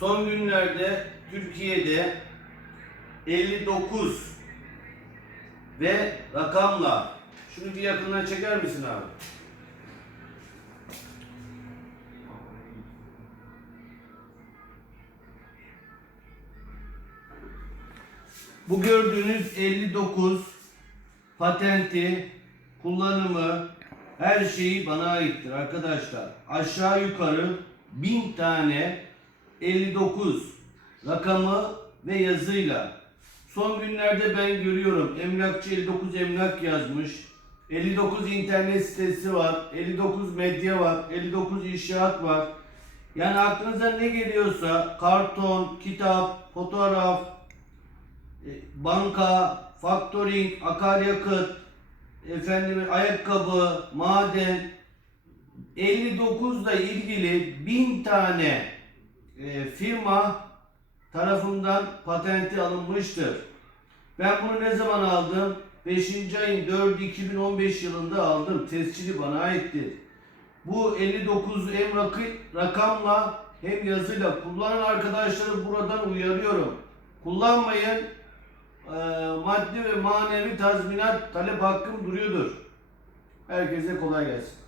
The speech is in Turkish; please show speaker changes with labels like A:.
A: Son günlerde Türkiye'de 59 ve rakamla şunu bir yakından çeker misin abi? Bu gördüğünüz 59 patenti, kullanımı, her şeyi bana aittir arkadaşlar. Aşağı yukarı 1000 tane 59 rakamı ve yazıyla. Son günlerde ben görüyorum emlakçı 59 emlak yazmış. 59 internet sitesi var, 59 medya var, 59 inşaat var. Yani aklınıza ne geliyorsa karton, kitap, fotoğraf, e, banka, factoring, akaryakıt, efendim ayakkabı, maden 59 ile ilgili 1000 tane e, firma tarafından patenti alınmıştır. Ben bunu ne zaman aldım? 5. ayın 4'ü 2015 yılında aldım. Tescili bana aittir. Bu 59 hem rakı, rakamla hem yazıyla kullanan arkadaşları buradan uyarıyorum. Kullanmayın. Ee, maddi ve manevi tazminat talep hakkım duruyordur. Herkese kolay gelsin.